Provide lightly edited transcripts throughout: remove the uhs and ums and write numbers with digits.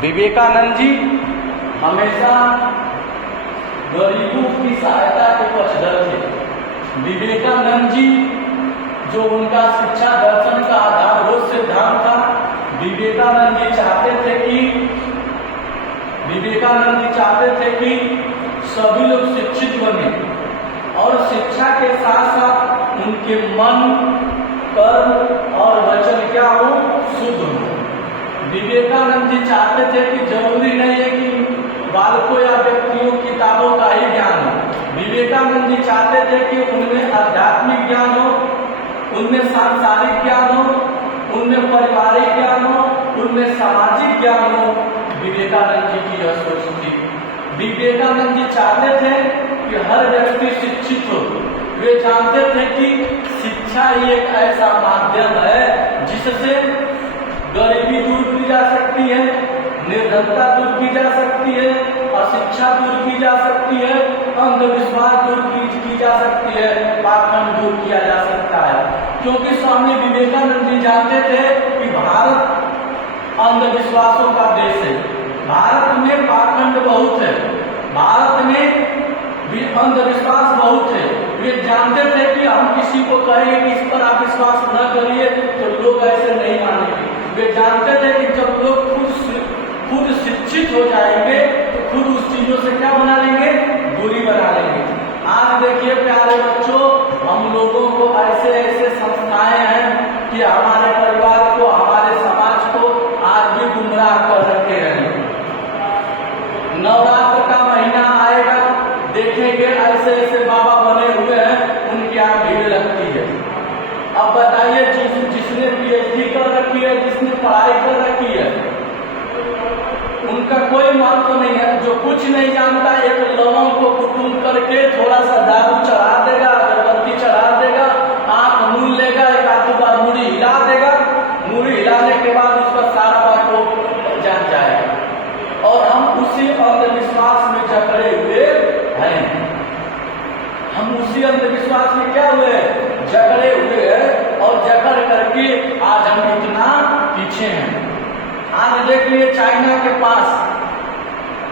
विवेकानंद जी हमेशा गरीबों की सहायता के पक्षधर थे। विवेकानंद जी जो उनका शिक्षा दर्शन का आधारभूत सिद्धांत था, विवेकानंद जी चाहते थे कि सभी लोग शिक्षित बने और शिक्षा के साथ साथ उनके मन, कर्म और वचन क्या हो, शुद्ध हो। विवेकानंद जी चाहते थे कि जरूरी नहीं है कि बालकों या व्यक्तियों किताबों का ही ज्ञान हो। विवेकानंद जी चाहते थे कि उनमें आध्यात्मिक ज्ञान हो, उनमें सांसारिक ज्ञान हो, उनमें पारिवारिक ज्ञान हो, उनमें सामाजिक ज्ञान हो। विवेकानंद जी की यह सोच थी। विवेकानंद जी चाहते थे कि हर व्यक्ति शिक्षित हो। वे जानते थे कि शिक्षा ही एक ऐसा माध्यम है जिससे गरीबी दूर की जा सकती है, निर्धनता दूर की जा सकती है, अशिक्षा दूर की जा सकती है, अंधविश्वास दूर की जा सकती है, पाखंड दूर किया जा सकता है। क्योंकि स्वामी विवेकानंद जी जानते थे कि भारत अंधविश्वासों का देश है, भारत में पाखंड बहुत है, भारत में भी अंधविश्वास बहुत है। वे जानते थे कि हम किसी को कहेंगे कि इस पर आप विश्वास न करिए तो लोग ऐसे नहीं मानेंगे। वे जानते थे कि जब लोग खुद शिक्षित हो जाएंगे तो खुद उस चीजों से क्या बना लेंगे, दूरी बना लेंगे। आज देखिए प्यारे बच्चों, हम लोगों को ऐसे ऐसे संस्थाएं हैं कि हमारे परिवार को, हमारे समाज को आज भी गुमराह कर रखे हैं। नवरात्र का महीना आएगा, देखेंगे ऐसे ऐसे बाबा बने हुए हैं, उनकी यहाँ भीड़ लगती है। अब बताइए जिसने पीएचडी कर रखी है, जिसने पढ़ाई कर रखी है, उनका कोई महत्व नहीं है। जो कुछ नहीं जानता, एक लवंग को कुटुम करके थोड़ा सा दारू चढ़ा देगा, अगरबत्ती चढ़ा देगा, आंख मूंद लेगा, एक आध बार मुड़ी हिला देगा, मुड़ी हिलाने के बाद उसका सारा बात को जान जाएगा। और हम उसी अंधविश्वास में जकड़े हुए हैं। हम उसी अंधविश्वास में क्या हुए, जकड़े हुए हैं और जकड़ करके आज हम इतना पीछे हैं। आज देख लिए चाइना के पास,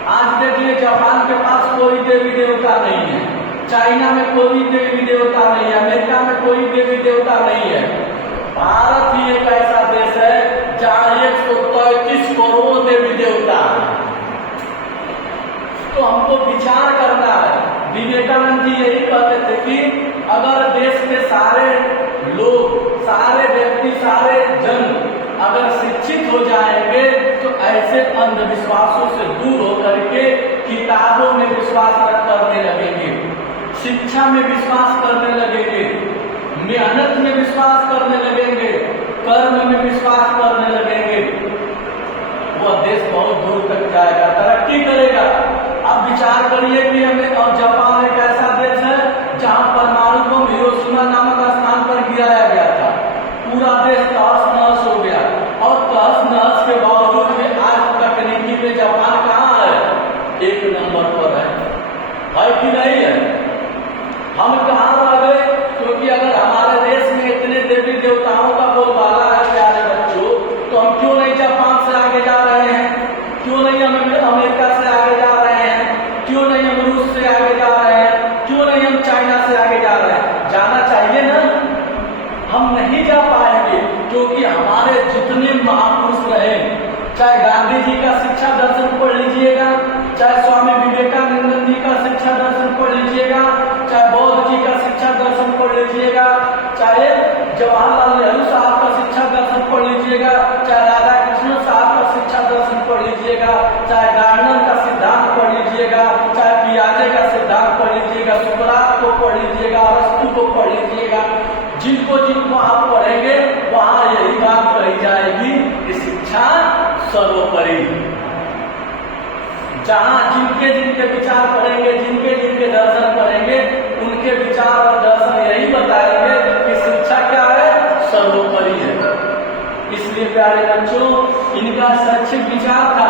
आज देख लिए जापान के पास कोई देवी देवता नहीं है, चाइना में कोई देवी देवता नहीं है, अमेरिका में कोई देवी देवता नहीं है। भारत ही एक ऐसा देश है जहां 133 करोड़ देवी देवता है। तो हमको विचार करना है। विवेकानंद जी यही कहते थे कि अगर देश के सारे लोग, सारे व्यक्ति, सारे जन अगर शिक्षित हो जाएंगे तो ऐसे अंधविश्वासों से दूर होकर के किताबों में विश्वास करने लगेंगे, शिक्षा में विश्वास करने लगेंगे, मेहनत में विश्वास करने लगेंगे, कर्म में विश्वास करने लगेंगे। वह देश बहुत दूर तक जाएगा, तरक्की करेगा। अब विचार करिए कि हमें, और जापान एक ऐसा देश है जहां परमाणु बम हिरोशिमा नामक स्थान पर गिराया गया था, पूरा देश तहस नहस हो गया। और तहस नहस के बावजूद भी आज तकनीकी में जापान कहाँ है, 1 नंबर पर है कि नहीं है? हम कहाँ रह गए? क्योंकि अगर हमारे देश में इतने देवी देवताओं का बोलबाला है प्यारे बच्चों, तो हम क्यों नहीं जापान से आगे जा रहे हैं? क्यों नहीं हम अमेरिका से आगे जा रहे हैं? क्यों नहीं हम रूस से आगे जा रहे हैं? क्यों नहीं हम चाइना से आगे जा रहे हैं? जाना चाहिए ना। हम नहीं जा पाएंगे क्योंकि हमारे जितने महापुरुष रहे, चाहे गांधी जी का शिक्षा दर्शन पढ़ लीजिएगा, चाहे स्वामी विवेकानंद जी का शिक्षा दर्शन पढ़ लीजिएगा, चाहे बौद्ध जी का शिक्षा दर्शन पढ़ लीजिएगा, चाहे जवाहरलाल नेहरू साहब का शिक्षा दर्शन पढ़ लीजिएगा, चाहे राधा कृष्ण साहब का शिक्षा दर्शन पढ़ लीजिएगा, चाहे गार्डनर का सिद्धांत पढ़ लीजिएगा, चाहे पियाजे का सिद्धांत पढ़ लीजिएगा, सुकरात को पढ़ लीजिएगा, अरस्तु को पढ़ लीजिएगा। जिनको जिनको आप पढ़ेंगे वहां यही बात कही जाएगी कि शिक्षा सर्वोपरि। जहां जिनके जिनके विचार पढ़ेंगे, जिनके जिनके दर्शन पढ़ेंगे, उनके विचार और दर्शन यही बताएंगे कि शिक्षा क्या है, सर्वोपरि है। इसलिए प्यारे बच्चों, इनका शैक्षिक विचार था।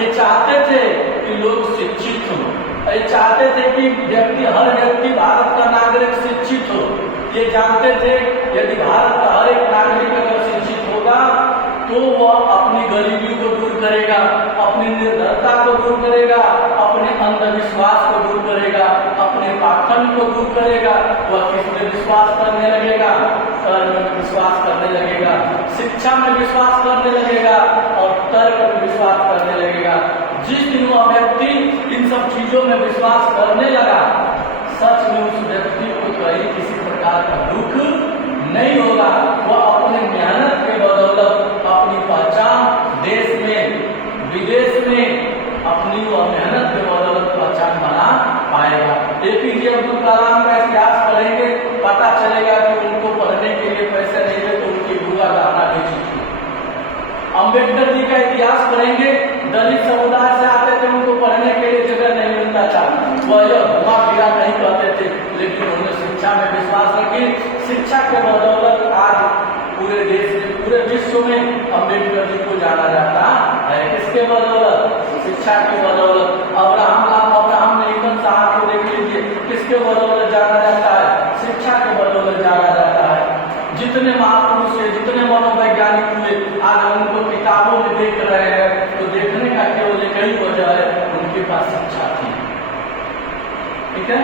ये चाहते थे कि लोग शिक्षित हों, ये चाहते थे कि हर व्यक्ति भारत का नागरिक शिक्षित हो। ये जानते थे यदि भारत का हर एक नागरिक अगर शिक्षित होगा तो वह अपनी गरीबी को दूर करेगा, अपनी निर्धरता को दूर करेगा, अपने अंधविश्वास को दूर करेगा, अपने पाखंड को दूर करेगा। वह किस में विश्वास करने लगेगा? कर्म में विश्वास करने लगेगा, शिक्षा में विश्वास करने लगेगा और तर्क में विश्वास करने लगेगा। जिस दिन वह व्यक्ति इन सब चीजों में विश्वास करने लगा, सच में उस व्यक्ति को कहीं किसी प्रकार का दुख नहीं होगा। वह अपने मेहनत के बदौलत अपनी पहचान देश में विदेश में अपनी वह मेहनत के बदौलत पहचान बना पाएगा। एपीजे अब्दुल कलाम का इतिहास पढ़ेंगे, पता चलेगा कि उनको पढ़ने के लिए पैसे नहीं थे तो उनकी बुआ दाना बेची थी। अम्बेडकर जी का इतिहास पढ़ेंगे, दलित समुदाय से आते थे, उनको पढ़ने के लिए जगह नहीं मिलता था, वह यह घुमा फिरा नहीं करते थे, लेकिन उन्होंने शिक्षा में विश्वास रखी। शिक्षा के बदौलत आज पूरे देश में, पूरे विश्व में अम्बेडकर जी को जाना जाता है। किसके बदौलत? शिक्षा के बदौलत। अब्राहम लिंकन साहब को देख लीजिए, किसके बदौलत जाना जाता है? शिक्षा के बदौलत जाना जाता है। जितने महापुरुष है, जितने मनोवैज्ञानिक हुए, आज हम उनको किताबों में देख रहे हैं, तो देखने का केवल एक ही वजह है, उनके पास शिक्षा थी। ठीक है,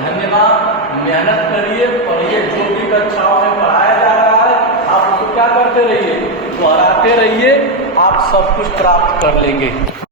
धन्यवाद। मेहनत करिए, पढ़िए, जो भी कक्षाओं में पढ़ाया जा रहा है आप उसको क्या करते रहिए, दोहराते रहिए, आप सब कुछ प्राप्त कर लेंगे।